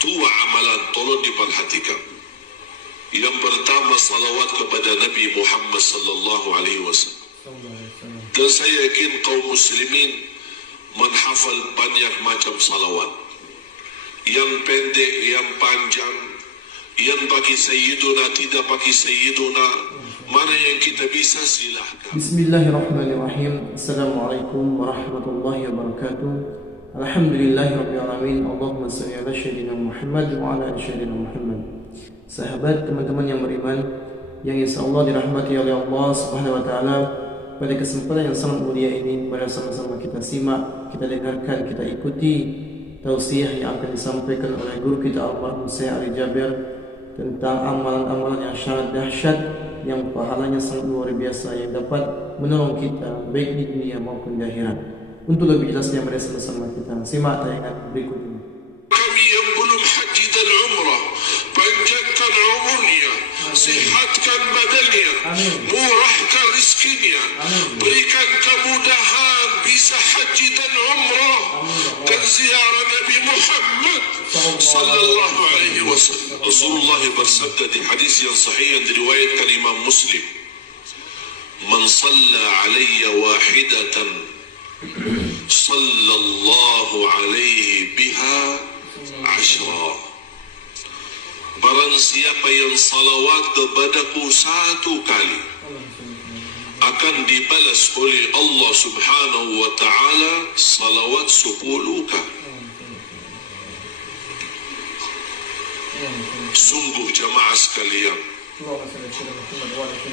dua amalan, tolong diperhatikan. Yang pertama, salawat kepada Nabi Muhammad sallallahu alaihi wasallam. Dan saya yakin kaum muslimin menghafal banyak macam salawat. Yang pendek, yang panjang, yang bagi Sayyiduna, tidak bagi Sayyiduna. Mana yang kita bisa, silahkan. Bismillahirrahmanirrahim. Assalamualaikum warahmatullahi wabarakatuh. Alhamdulillahirabbil alamin. Allahumma shalli ala sayyidina Muhammad wa ala ali sayyidina Muhammad. Sahabat, teman-teman yang beriman yang insyaallah dirahmati oleh Allah Subhanahu wa taala, pada kesempatan yang sangat mulia ini, pada sama-sama kita simak, kita dengarkan, kita ikuti tausiah yang akan disampaikan oleh guru kita almarhum Syekh Ali Jabir tentang amalan-amalan yang sangat dahsyat, yang pahalanya sangat luar biasa, yang dapat menolong kita baik di dunia maupun di akhirat. Untuk lebih jelasnya, mari sama-sama kita simak tayangan berikut ini. Kami yang belum haji dan umrah, panjangkan umurnya, sihatkan badannya, murahkan rizkinya, berikan kemudahan bisa haji dan umrah dan ziarah Nabi Muhammad sallallahu alaihi wasallam. Rasulullah bersabda di hadis yang sahih yang diriwayatkan Imam Muslim, "Man shalla alayya wahidatan sallallahu alaihi biha ashra." Barang siapa yang salawat kepadaku satu kali, akan dibalas oleh Allah subhanahu wa ta'ala salawat 10 kali. Sungguh jamaah sekalian,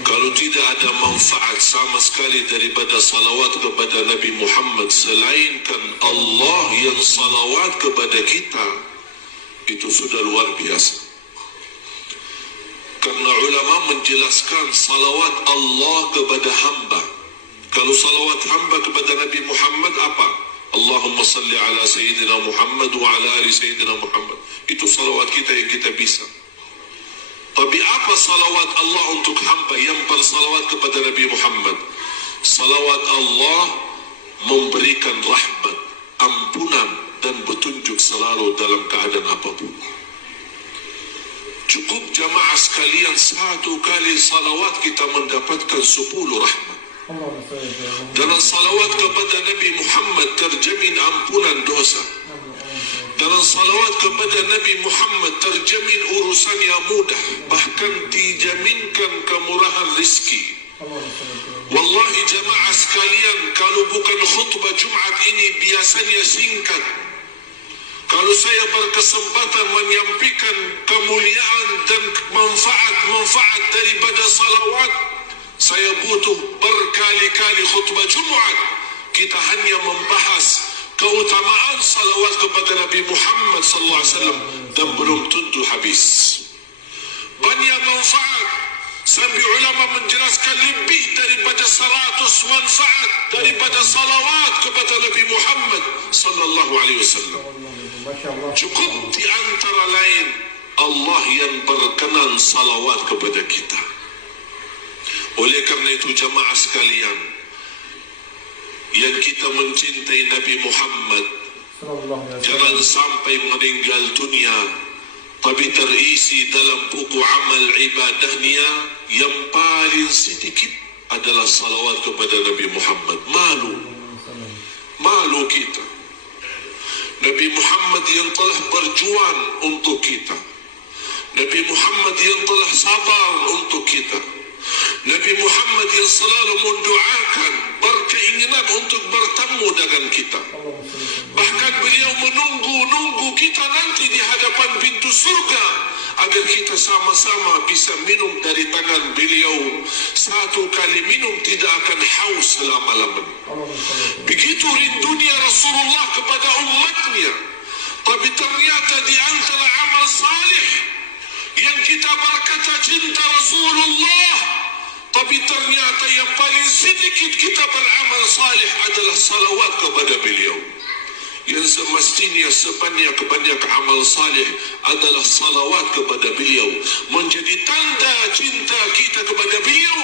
kalau tidak ada manfaat sama sekali daripada salawat kepada Nabi Muhammad, selainkan Allah yang salawat kepada kita, itu sudah luar biasa. Karena ulama menjelaskan salawat Allah kepada hamba. Kalau salawat hamba kepada Nabi Muhammad apa? Allahumma salli ala Sayyidina Muhammad wa ala ali Sayyidina Muhammad. Itu salawat kita yang kita bisa. Tapi apa salawat Allah untuk hamba yang bersalawat kepada Nabi Muhammad? Salawat Allah memberikan rahmat, ampunan dan petunjuk selalu dalam keadaan apapun. Cukup jamaah sekalian satu kali salawat kita mendapatkan 10 rahmat. Dalam salawat kepada Nabi Muhammad terjamin ampunan dosa. Dalam salawat kepada Nabi Muhammad terjamin urusan yang mudah, bahkan dijaminkan kemurahan rizki. Wallahi jamaah sekalian, kalau bukan khutbah Jumat ini biasanya singkat, kalau saya berkesempatan menyampaikan kemuliaan dan manfaat daripada salawat, saya butuh berkali-kali khutbah Jumat. Kita hanya membahas keutamaan salawat kepada Nabi Muhammad sallallahu alaihi wasallam dan belum tentu habis. Banyak manfaat, sampai ulama menjelaskan lebih daripada 100 manfaat daripada salawat kepada Nabi Muhammad sallallahu alaihi wasallam. Cukup di antara lain Allah yang berkenan salawat kepada kita. Oleh karena itu jamaah sekalian, yang kita mencintai Nabi Muhammad, jangan sampai meninggal dunia tapi terisi dalam buku amal ibadahnya yang paling sedikit adalah salawat kepada Nabi Muhammad. Malu kita. Nabi Muhammad yang telah berjuang untuk kita, Nabi Muhammad yang telah sabar untuk kita, Nabi Muhammad yang selalu mendoakan, berkeinginan untuk bertemu dengan kita. Bahkan beliau menunggu kita nanti di hadapan pintu surga agar kita sama-sama bisa minum dari tangan beliau. Satu kali minum tidak akan haus selama-lamanya. Begitu rindunya Rasulullah kepada umatnya. Tapi ternyata di antara amal salih yang kita berkata cinta Rasulullah, tapi ternyata yang paling sedikit kita beramal salih adalah salawat kepada beliau. Yang semestinya sebanyak-banyak amal salih adalah salawat kepada beliau, menjadi tanda cinta kita kepada beliau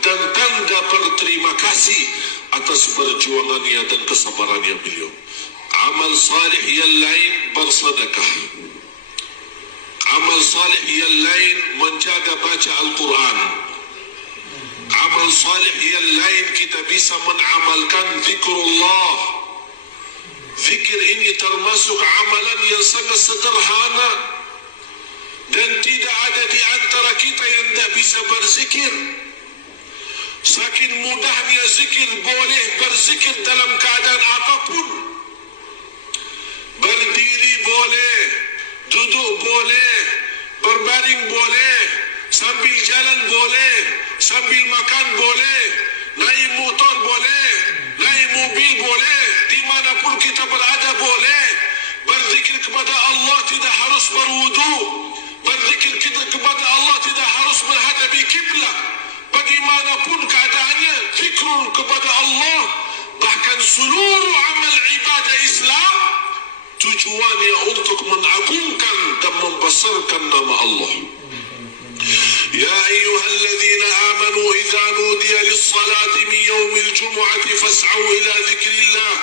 dan tanda berterima kasih atas perjuangannya dan kesabarannya beliau. Amal salih yang lain bersedekah, Amal salih yang lain menjaga baca Al-Quran. Amal salih yang lain kita bisa mengamalkan zikrullah. Zikir ini termasuk amalan yang sangat sederhana, dan tidak ada di antara kita yang tidak bisa berzikir. Saking mudahnya zikir, boleh berzikir dalam keadaan apapun. Berdiri boleh, duduk boleh, berbaring boleh, sambil jalan boleh, sambil makan boleh, naik motor boleh, naik mobil boleh, dimanapun kita berada boleh. Berzikir kepada Allah tidak harus berwudu. Berzikir kita kepada Allah tidak harus menghadapi kiblat. Bagaimanapun keadaannya, zikrul kepada Allah. Bahkan seluruh amal ibadah Islam tujuannya untuk mengagungkan dan membesarkan nama Allah. Ya ayyuhalladzina amanu idza nudiya lis-salati min yaumil jumu'ati fas'au ila dzikrillah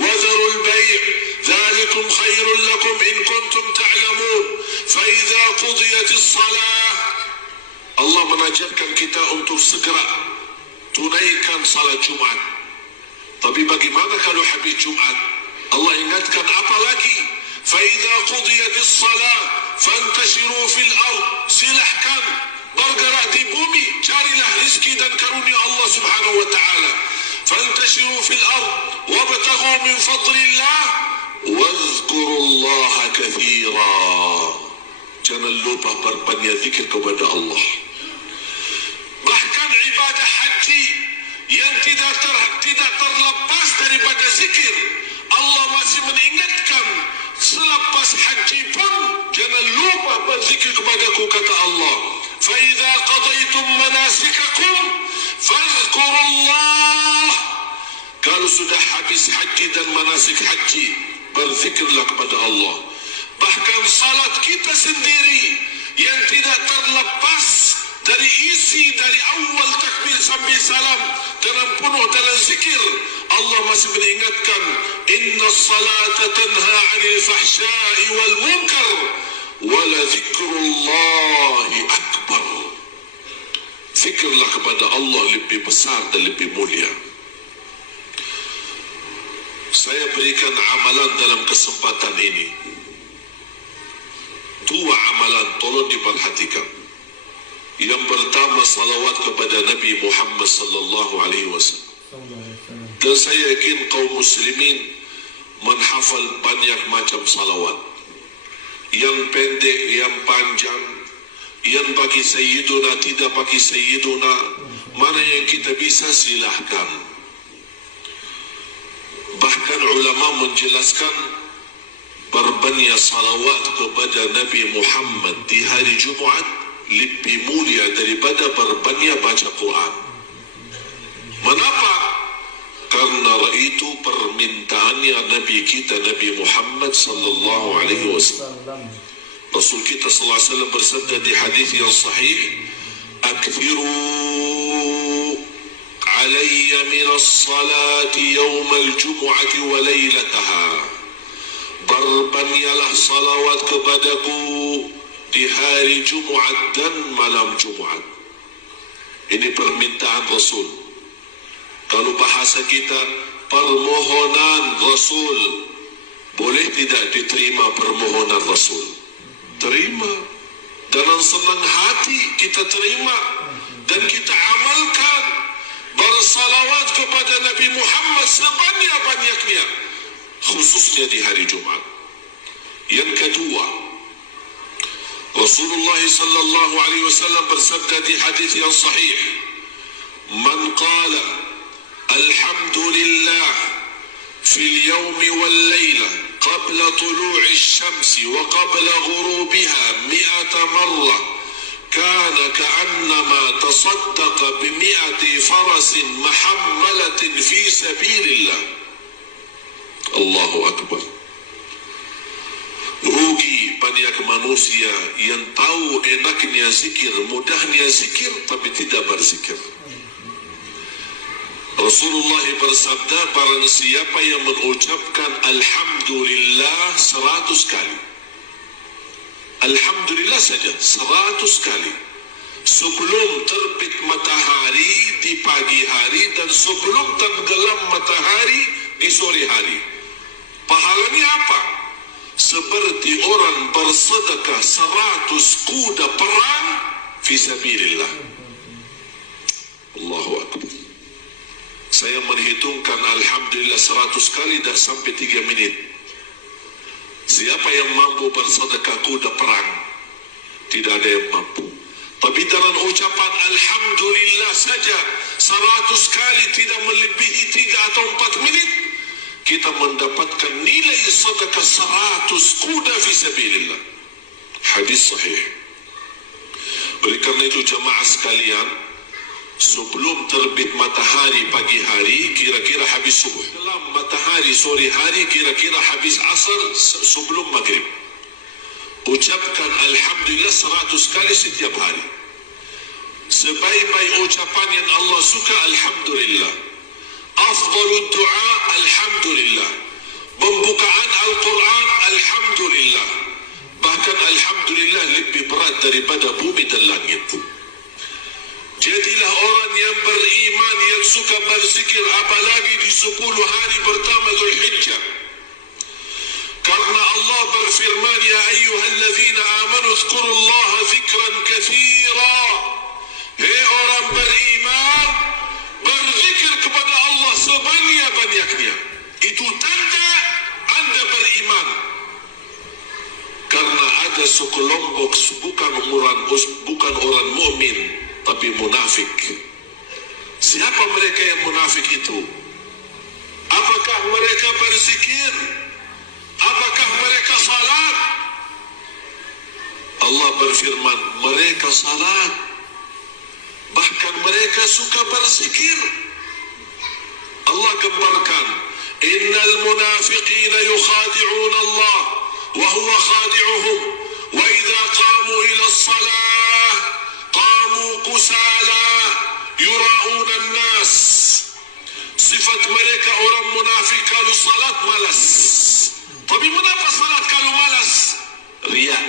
wa dharul bay'. Dzalikum khairul lakum in kuntum ta'lamun. Fa idza qudiyatis salah, Allah mengajarkan kita untuk segera tunaikan salat Jumat. Tapi bagaimana kalau habis Jumat? Allah ingatkan apa lagi? Fa idza qudiyatis salah fantashiru fil ard. Silahkan bergerak di bumi, carilah rezeki dan karunia Allah Subhanahu wa taala. Fantashiru fil ard wabtaghu min fadlillah wadhkurullaha katsira. Jangan lupa berbanyak zikir kepada Allah. Bahkan ibadah haji yang tidak terlepas daripada zikir, Allah masih mengingatkan, selepas haji pun jangan lupa berzikir kepadaku, kata Allah. Fa idza qadaytum manasikakum fadhkurullah. Kalau sudah habis haji dan manasik haji, berzikirlah kepada Allah. Bahkan salat kita sendiri yang tidak terlepas dari isi dari awal takbir sampai salam dalam penuh dalam zikir, Allah masih mengingatkan, inna salata tanha 'anil fahsya'i wal munkar wa la dzikrullahi akbar. Zikirlah kepada Allah lebih besar dan lebih mulia. Saya berikan amalan dalam kesempatan ini. 2 amalan, tolong diperhatikan. Yang pertama, salawat kepada Nabi Muhammad sallallahu alaihi wasallam. Dan saya yakin kaum muslimin menghafal banyak macam salawat. Yang pendek, yang panjang, yang bagi Sayyiduna, tidak bagi Sayyiduna. Mana yang kita bisa, silahkan. Bahkan ulama menjelaskan, berbanyak salawat kepada Nabi Muhammad di hari Jumaat lebih mulia daripada berbanyak baca Quran. Mengapa? Karena itu permintaannya Nabi kita, Nabi Muhammad sallallahu alaihi wasallam. Rasul kita sallallahu alaihi wasallam bersabda di hadis yang sahih, "Akthiru alayya min as-salati yawm al-jum'ati wa laylataha." Berbanyaklah salawat kepadaku di hari Jumaat dan malam Jumaat. Ini permintaan Rasul. Kalau bahasa kita, permohonan Rasul. Boleh tidak diterima permohonan Rasul? Terima. Dengan senang hati kita terima dan kita amalkan. Bersalawat kepada Nabi Muhammad sebanyak-banyaknya, khususnya di hari Jumat. Yang kedua, Rasulullah sallallahu alaihi wasallam bersabda di hadis yang sahih, "Man qala alhamdulillah fil yawmi wal layla qabla tulu'i asy-syamsi wa qabla ghurubiha 100 marrah kana ka'annama tasaddaqa bi 100 farasin muhammalatin fi sabilillah." Allahu Akbar. Rugi banyak manusia yang tahu enaknya zikir, mudahnya zikir, tapi tidak berzikir. Rasulullah bersabda, barang siapa yang mengucapkan Alhamdulillah 100 kali, Alhamdulillah saja 100 kali. Sebelum terbit matahari di pagi hari dan sebelum tenggelam matahari di sore hari. Pahalanya apa? Seperti orang bersedekah 100 kuda perang fisabilillah. Allahu Akbar. Saya menghitungkan Alhamdulillah 100 kali dah sampai 3 menit. Siapa yang mampu bersedekah kuda perang? Tidak ada yang mampu. Tapi dengan ucapan Alhamdulillah saja 100 kali tidak melebihi 3 atau 4 menit, kita mendapatkan nilai sedekah 100 kuda fisabilillah. Hadis sahih. Oleh kerana itu jemaah sekalian, sebelum terbit matahari pagi hari, kira-kira habis subuh. Dalam matahari sore hari, kira-kira habis asar sebelum maghrib. Ucapkan Alhamdulillah 100 kali setiap hari. Sebaik-baik ucapan yang Allah suka, Alhamdulillah. Afdalud du'a, Alhamdulillah. Pembukaan Al-Quran, Alhamdulillah. Bahkan Alhamdulillah lebih berat daripada bumi dan langit. Jadilah orang yang beriman yang suka berzikir, apalagi di 10 hari pertama Zulhijjah. Karena Allah berfirman, ya ayyuhalladzina amanu dzkurullaha dzikran katsira. Hei orang beriman, berzikir kepada Allah sebanyak-banyaknya. Itu tanda anda beriman. Karena ada sekelompok bukan orang mukmin, tapi munafik. Siapa mereka yang munafik itu? Apakah mereka berzikir? Apakah mereka salat? Allah berfirman, mereka salat, bahkan mereka suka berzikir. Allah gambarkan, innal munafiqina yukhadi'un Allah wa huwa khadi'uhum wa idza qamu ila as-salah qamu kusala yura'una an-nas. Sifat mereka orang munafik kalau salat malas. Tapi mengapa salat kalau malas? Riya,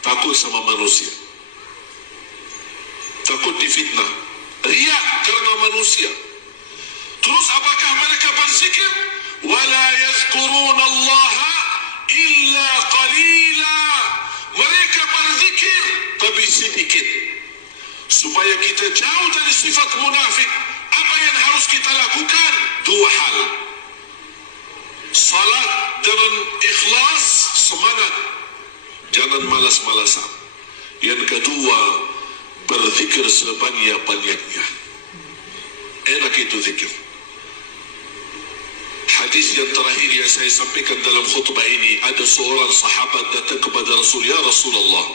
takut sama manusia, takut difitnah. Riya karena manusia. Terus apakah mereka berzikir? Wala yazkuruna Allah illa qalila. Mereka berzikir tapi sedikit. Supaya kita jauh dari sifat munafik, apa yang harus kita lakukan? 2 hal. Salat dengan ikhlas, semangat, jangan malas-malasan. Yang kedua, berzikir sebanyak-banyaknya. Enak itu zikir. Hadis yang terakhir yang saya sampaikan dalam khutbah ini, ada seorang sahabat datang kepada Rasul, ya Rasulullah,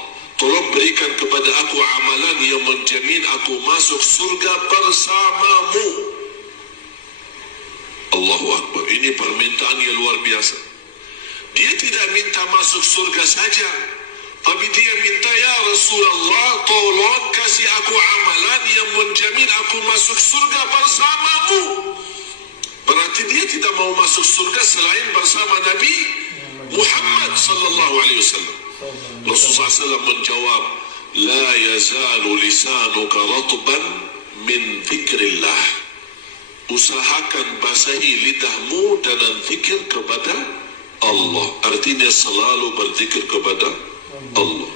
tolong berikan kepada aku amalan yang menjamin aku masuk surga bersamamu. Allahu Akbar. Ini permintaan yang luar biasa. Dia tidak minta masuk surga saja, tapi dia minta, ya Rasulullah, tolong kasih aku amalan yang menjamin aku masuk surga bersamamu. Berarti dia tidak mau masuk surga selain bersama Nabi Muhammad sallallahu alaihi wasallam. Rasulullah SAW menjawab, la yazalu lisanuka ratban min dzikrillah. Usahakan basahi lidahmu dengan zikir kepada Allah. Artinya selalu berzikir kepada Allah.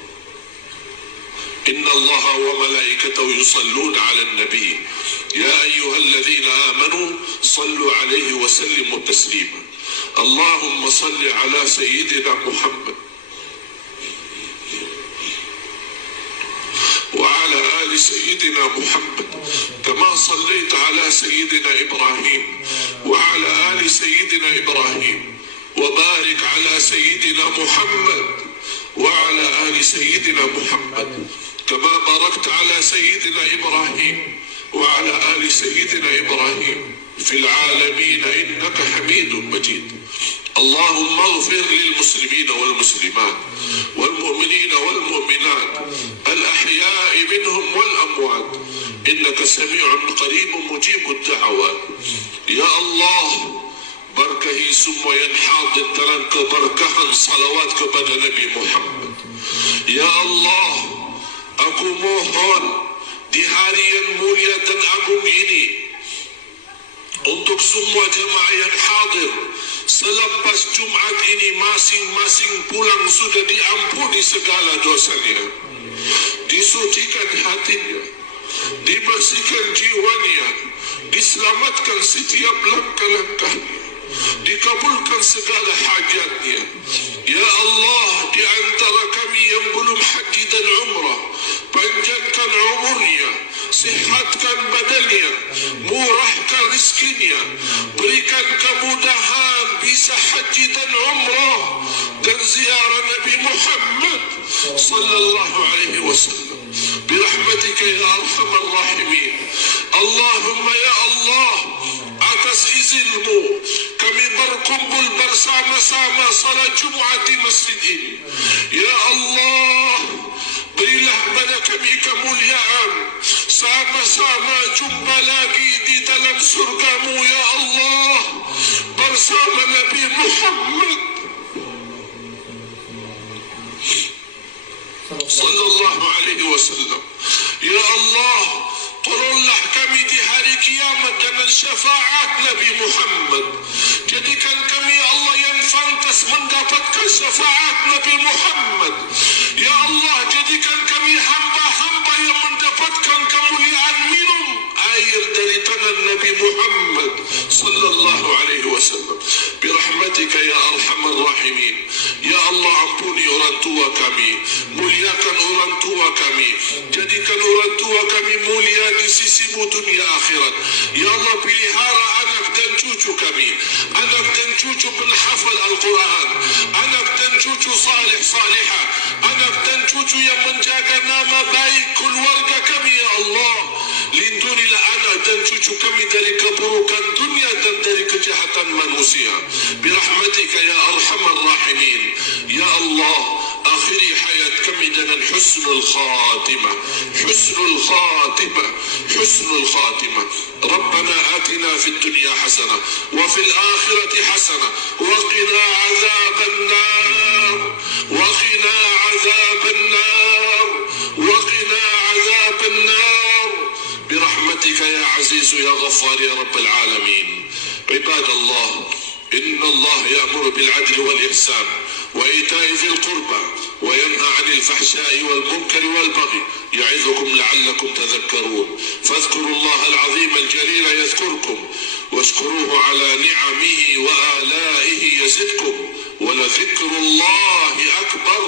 Inna Allah wa malaikatahu yusalluna 'alan nabi. Ya ayyuhalladzina amanu sallu 'alaihi wa sallimu taslima. Allahumma salli 'ala sayyidina Muhammad وعلى آل سيدنا محمد كما صليت على سيدنا إبراهيم وعلى آل سيدنا إبراهيم وبارك على سيدنا محمد وعلى آل سيدنا محمد كما باركت على سيدنا إبراهيم وعلى آل سيدنا إبراهيم في العالمين إنك حميد مجيد. اللهم اغفر للمسلمين والمسلمات والمؤمنين والمؤمنات الأحياء منهم والأموات إنك سميع قريب مجيب الدعوات. يا الله, berkahi semua yang hadir dalam keberkahan salawat kepada Nabi Muhammad. Ya Allah, aku mohon di hari yang mulia dan agung ini untuk semua jemaah yang hadir, selepas Jumat ini masing-masing pulang sudah diampuni segala dosanya, disucikan hatinya, dibersihkan jiwanya, diselamatkan setiap langkah-langkahnya, dikabulkan segala hajatnya. Ya Allah, di antara kami yang belum haji dan umrah, panjangkan umurnya, sihatkan badannya, murahkan rizkinya, berikan kemudahan bisa haji dan umrah dan ziarah Nabi Muhammad sallallahu alaihi wasallam. Birahmatika ya arhamar rahimin. Allahumma ya Allah, atas izinmu kami berkumpul bersama-sama salat Jumat di masjid ini. Ya Allah, berilah kepada kami kemuliaan, sama-sama jumpa lagi di dalam surgamu ya Allah, bersama Nabi Muhammad sallallahu alaihi wasallam. Ya Allah, tolonglah kami di hari kiamat dengan syafaat Nabi Muhammad. Jadikan kami ya Allah yang pantas mendapatkan syafaat Nabi Muhammad. Ya Allah, jadikan kami hamba-hamba yang mendapatkan kemuliaan minum air dari tangan Nabi Muhammad sallallahu alaihi wasallam. Birahmatika ya arhamar rahimin. Ya Allah, ampuni orang tua kami, muliakan orang tua kami, jadikan orang tua kami mulia di sisimu dunia akhirat. Ya Allah, pelihara anak dan cucu kami, anak dan cucu penghafal Al-Quran, anak dan cucu salih salihah, anak dan cucu yang menjaga nama baik keluarga kami ya Allah. Lindungilah anak dan cucu kami dari keburukan dunia dan dari kejahatan manusia. Birahmatika ya arhamar rahimin. Ya Allah, akhiri hayat kami dengan husnul khatimah, husnul khatimah, husnul khatimah. Rabbana atina fid dunya hasanah wa fil akhirati hasanah wa qina azaban nar, wa qina azaban nar, wa qina azaban nar. برحمتك يا عزيز يا غفار يا رب العالمين. عباد الله، إن الله يأمر بالعدل والإحسان وإيتاء ذي القربى وينهى عن الفحشاء والمنكر والبغي يعظكم لعلكم تذكرون. فاذكروا الله العظيم الجليل يذكركم واشكروه على نعمه وآلائه يزدكم ولذكر الله أكبر.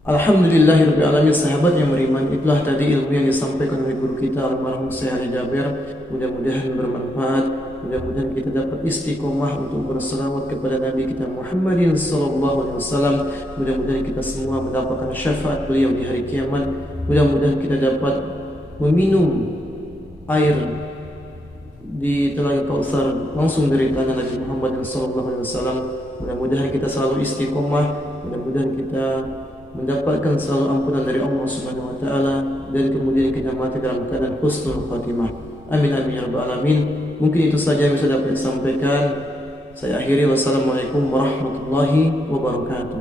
Alhamdulillahirrahmanirrahim. Sahabat yang beriman, itulah tadi ilmu yang disampaikan oleh guru kita almarhum Syekh Ali Jabir. Mudah-mudahan bermanfaat, mudah-mudahan kita dapat istiqomah untuk berselawat kepada Nabi kita Muhammadin sallallahu alaihi wasallam. Mudah-mudahan kita semua mendapatkan syafaat beliau di hari kiamat. Mudah-mudahan kita dapat meminum air di Telaga Kautsar langsung dari tangan Nabi Muhammad sallallahu alaihi wasallam. Mudah-mudahan kita selalu istiqomah, mudah-mudahan kita mendapatkan selalu ampunan dari Allah Subhanahu wa taala dan kemudian kita mati dalam keadaan husnul khatimah. Amin amin ya rabbal alamin. Mungkin itu saja yang bisa dapat disampaikan. Saya akhiri, wassalamualaikum warahmatullahi wabarakatuh.